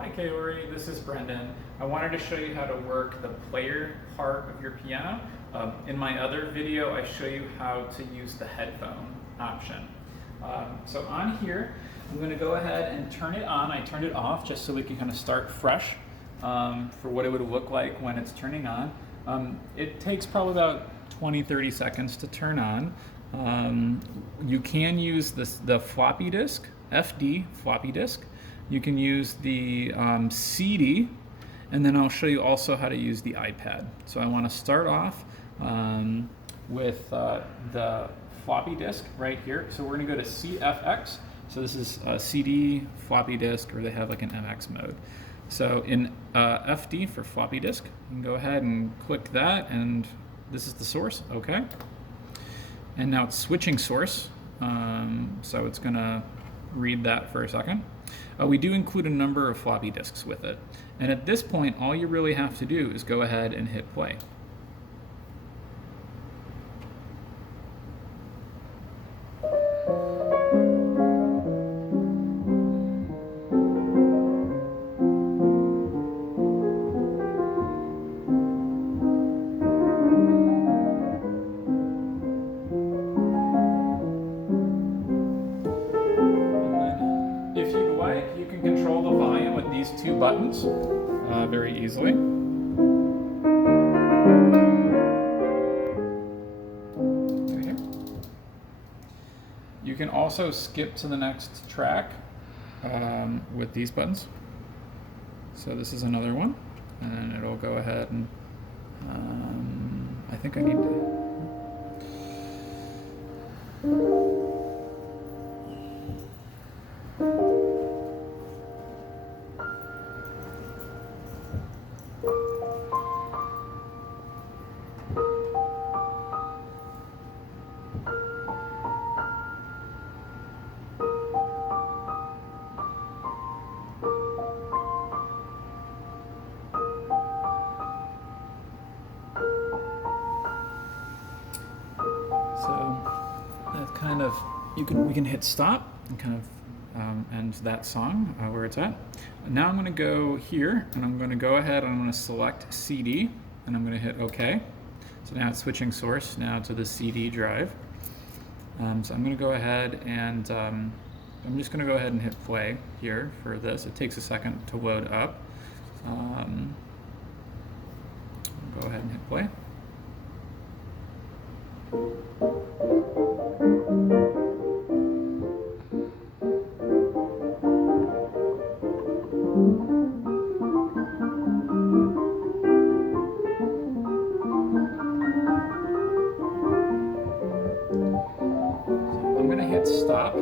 Hi Kaori, this is Brendan. I wanted to show you how to work the player part of your piano. In my other video, I show you how to use the headphone option. So on here, I'm going to go ahead and turn it on. I turned it off just so we can kind of start fresh for what it would look like when it's turning on. It takes probably about 20-30 seconds to turn on. You can use the floppy disk, FD floppy disk. You can use the CD, and then I'll show you also how to use the iPad. So I want to start off with the floppy disk right here. So we're going to go to CFX. So this is a CD floppy disk, or they have like an MX mode. So in FD for floppy disk, you can go ahead and click that, and this is the source, okay? And now it's switching source, so it's going to read that for a second. We do include a number of floppy disks with it. And at this point, all you really have to do is go ahead and hit play. You can control the volume with these two buttons very easily. Right here. You can also skip to the next track with these buttons. So this is another one, and it'll go ahead and I think I need to. Kind of, we can hit stop and kind of end that song where it's at. Now I'm going to go here, and I'm going to go ahead and I'm going to select CD, and I'm going to hit OK. So now it's switching source now to the CD drive. So I'm going to go ahead and I'm just going to go ahead and hit play here for this. It takes a second to load up. Go ahead and hit play. I'm going to hit stop.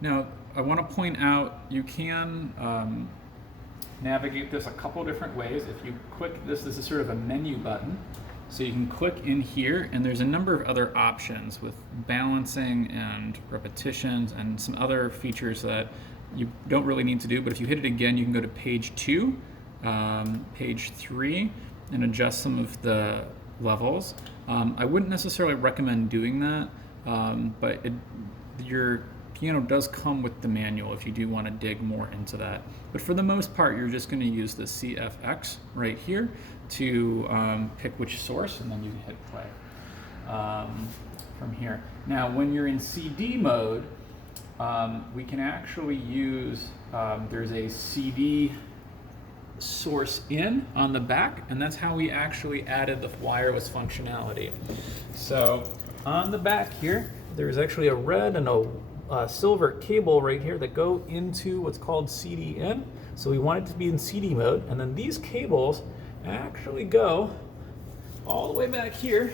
Now, I want to point out you can navigate this a couple different ways. If you click this is sort of a menu button. So you can click in here, and there's a number of other options with balancing and repetitions and some other features that you don't really need to do. But if you hit it again, you can go to page 2, page 3, and adjust some of the levels. I wouldn't necessarily recommend doing that, but your piano does come with the manual if you do want to dig more into that. But for the most part, you're just going to use the CFX right here to pick which source, and then you hit play from here. Now, when you're in CD mode, we can actually use, there's a CD source in on the back, and that's how we actually added the wireless functionality. So on the back here, there's actually a red and a silver cable right here that go into what's called CD in. So we want it to be in CD mode, and then these cables actually go all the way back here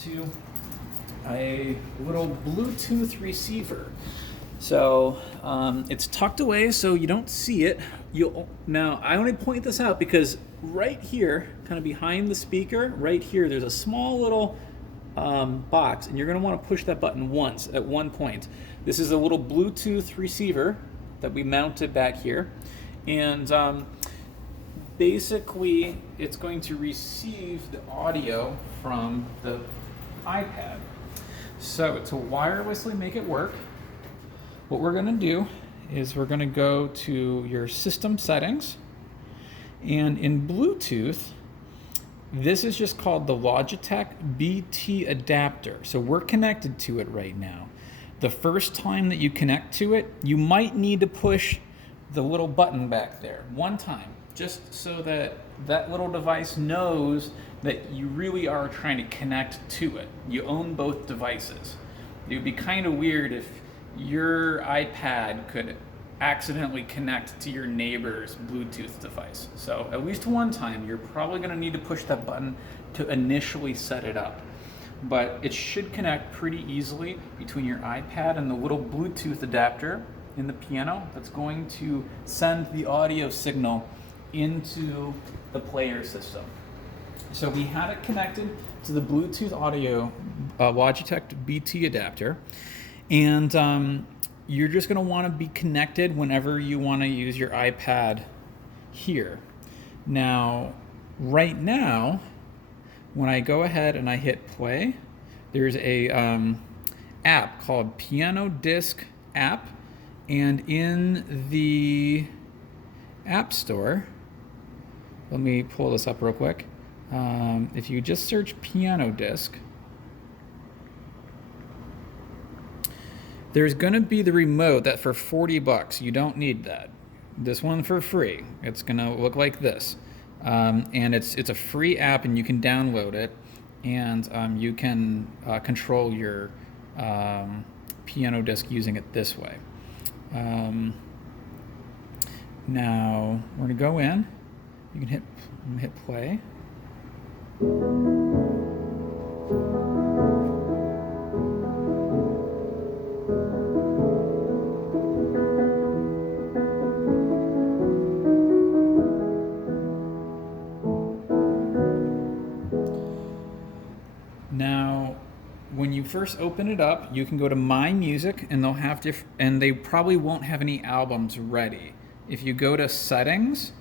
to a little Bluetooth receiver. So it's tucked away so you don't see it. Now, I only point this out because right here, kind of behind the speaker, right here, there's a small little box, and you're going to want to push that button once at one point. This is a little Bluetooth receiver that we mounted back here, and basically it's going to receive the audio from the iPad. So to wirelessly make it work, what we're going to do is we're going to go to your system settings, and in Bluetooth, this is just called the Logitech BT adapter. So we're connected to it right now. The first time that you connect to it, you might need to push the little button back there one time, just so that that little device knows that you really are trying to connect to it. You own both devices. It would be kind of weird if your iPad could accidentally connect to your neighbor's Bluetooth device. So at least one time, you're probably going to need to push that button to initially set it up. But it should connect pretty easily between your iPad and the little Bluetooth adapter in the piano that's going to send the audio signal into the player system. So we have it connected to the Bluetooth audio Logitech BT adapter, and you're just going to want to be connected whenever you want to use your iPad here. Now, right now, when I go ahead and I hit play, there's a app called Piano Disc app, and in the App Store, let me pull this up real quick. If you just search Piano Disc, there's going to be the remote that for $40, you don't need that. This one for free. It's going to look like this. And it's a free app, and you can download it, and you can control your piano disc using it this way. Now we're going to go in. You can hit play. Now, when you first open it up, you can go to My Music, and they'll have and they probably won't have any albums ready. If you go to Settings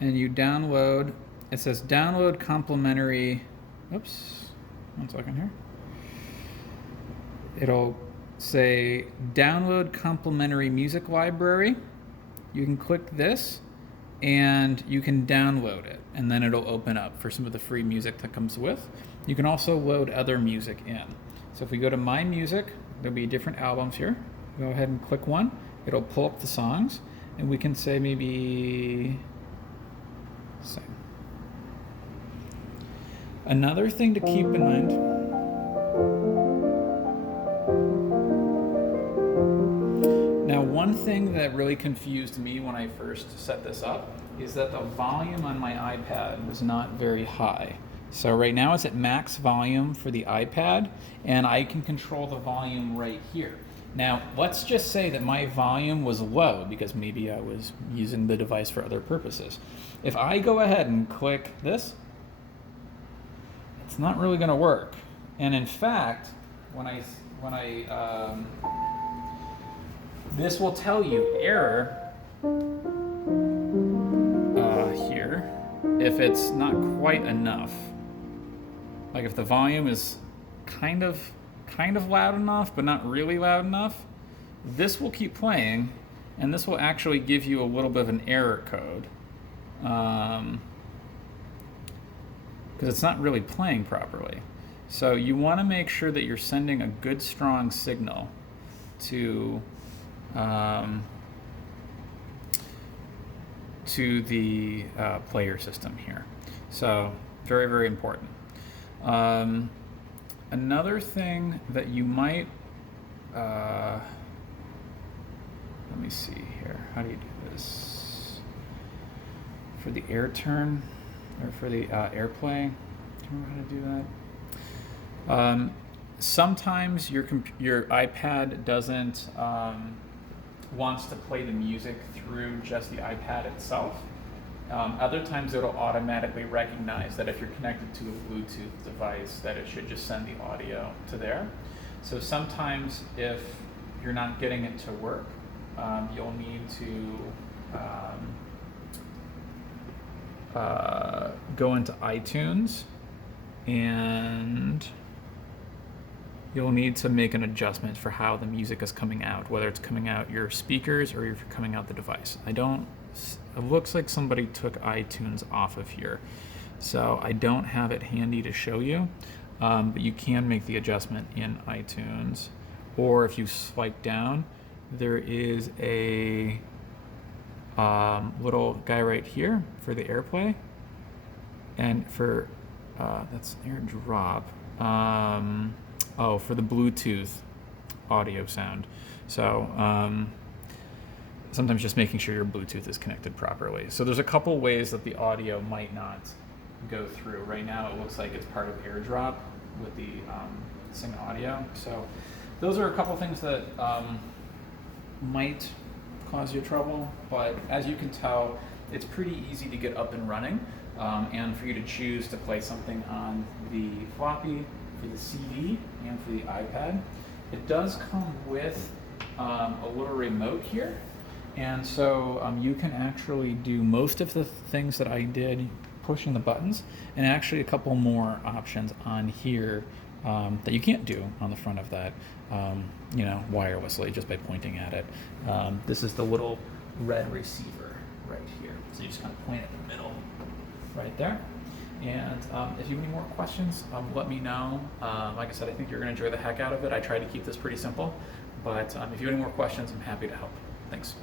and you download, it says download complimentary. Oops, 1 second here. It'll say download complimentary music library. You can click this, and you can download it, and then it'll open up for some of the free music that comes with. You can also load other music in. So if we go to My Music, there'll be different albums here. Go ahead and click one. It'll pull up the songs, and we can say maybe sing. Another thing to keep in mind, now one thing that really confused me when I first set this up is that the volume on my iPad was not very high. So right now it's at max volume for the iPad, and I can control the volume right here. Now, let's just say that my volume was low because maybe I was using the device for other purposes. If I go ahead and click this, it's not really going to work. And in fact, when I this will tell you error here if it's not quite enough. Like if the volume is kind of loud enough, but not really loud enough, this will keep playing, and this will actually give you a little bit of an error code, because it's not really playing properly. So you want to make sure that you're sending a good, strong signal to the player system here. So very, very important. Another thing that you might, let me see here, how do you do this? For the air turn, or for the AirPlay, do you remember how to do that? Sometimes your iPad doesn't, wants to play the music through just the iPad itself. Other times it'll automatically recognize that if you're connected to a Bluetooth device, that it should just send the audio to there. So sometimes if you're not getting it to work, you'll need to go into iTunes, and you'll need to make an adjustment for how the music is coming out, whether it's coming out your speakers or if you're coming out the device. It looks like somebody took iTunes off of here, so I don't have it handy to show you, but you can make the adjustment in iTunes, or if you swipe down, there is a little guy right here for the AirPlay, and for that's AirDrop. For the Bluetooth audio sound. So sometimes just making sure your Bluetooth is connected properly. So there's a couple ways that the audio might not go through. Right now it looks like it's part of AirDrop with the Sing Audio. So those are a couple things that might cause you trouble, but as you can tell, it's pretty easy to get up and running, and for you to choose to play something on the floppy, for the CD, and for the iPad. It does come with a little remote here, and so you can actually do most of the things that I did pushing the buttons, and actually a couple more options on here that you can't do on the front of that, wirelessly, just by pointing at it. This is the little red receiver right here. So you just kind of point at the middle right there. And if you have any more questions, let me know. Like I said, I think you're going to enjoy the heck out of it. I tried to keep this pretty simple, but if you have any more questions, I'm happy to help. Thanks.